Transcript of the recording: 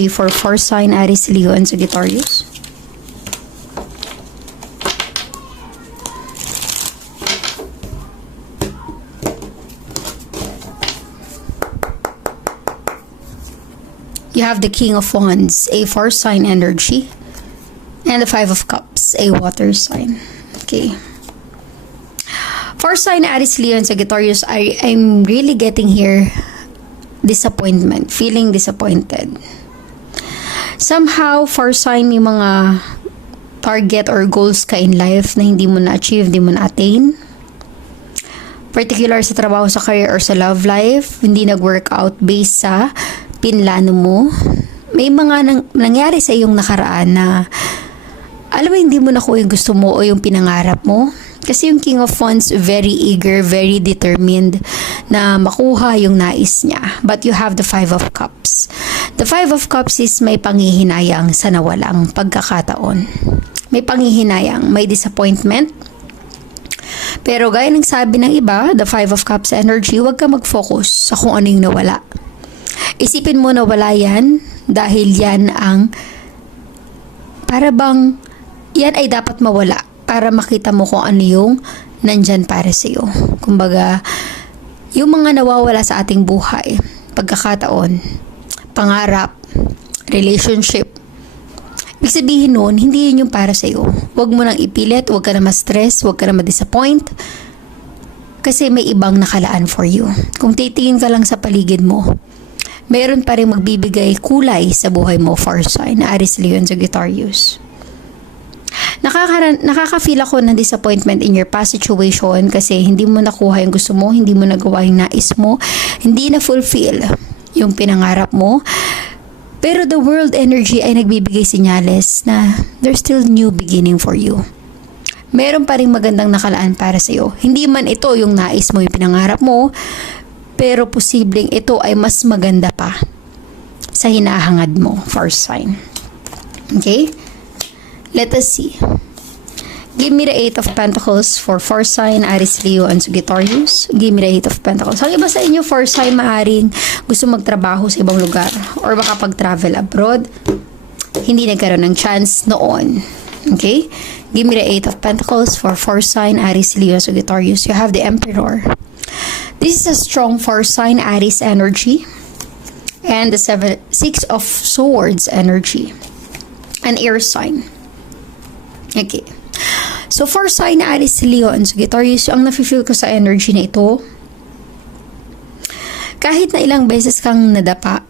energy for fire sign Aries, Leo, and Sagittarius. You have the King of Wands, a fire sign energy, and the Five of Cups, a water sign. Okay. Fire sign Aries, Leo, and Sagittarius, I'm really getting here disappointment, feeling disappointed. Somehow, fire sign, may mga target or goals ka in life na hindi mo na-achieve, hindi mo na-attain. Particular sa trabaho, sa career, or sa love life, hindi nag-work out based sa pinlano mo. May mga nangyari sa iyong nakaraan na alam mo, hindi mo nakuha yung gusto mo o yung pinangarap mo. Kasi yung King of Wands, very eager, very determined na makuha yung nais niya. But you have the Five of Cups. The Five of Cups is may panghihinayang sa nawalang pagkakataon. May panghihinayang, may disappointment. Pero gaya ng sabi ng iba, the Five of Cups energy, huwag ka mag-focus sa kung ano yung nawala. Isipin mo na wala yan dahil yan ang para bang yan ay dapat mawala para makita mo kung ano yung nandyan para sa iyo. Kumbaga, yung mga nawawala sa ating buhay, pagkakataon, pangarap, relationship, ibig sabihin nun, hindi yun yung para sa iyo. Huwag mo nang ipilit, huwag ka na ma-stress, huwag ka na ma-disappoint kasi may ibang nakalaan for you. Kung titingin ka lang sa paligid mo, meron pa rin magbibigay kulay sa buhay mo, fire sign, Aries, Leo, and Sagittarius. Nakaka-feel ako ng disappointment in your past situation kasi hindi mo nakuha yung gusto mo, hindi mo nagawa yung nais mo, hindi na-fulfill yung pinangarap mo. Pero the world energy ay nagbibigay senyales na there's still new beginning for you. Meron pa rin magandang nakalaan para sa iyo. Hindi man ito yung nais mo, yung pinangarap mo, pero posibleng ito ay mas maganda pa sa hinahangad mo, fire sign. Okay? Let us see. Give me the Eight of Pentacles for fire sign, Aries, Leo, and Sagittarius. Give me the Eight of Pentacles. Ang iba sa inyo, fire sign, maaring gusto magtrabaho sa ibang lugar or baka pag-travel abroad, hindi nagkaroon ng chance noon. Okay? Give me the Eight of Pentacles for fire sign, Aries, Leo, Sagittarius. You have the Emperor. This is a strong fire sign, Aries energy. And the Six of Swords energy. An air sign. Okay. So, fire sign, Aries, Leo, and Sagittarius, ang nafe-feel ko sa energy na ito, kahit na ilang beses kang nadapa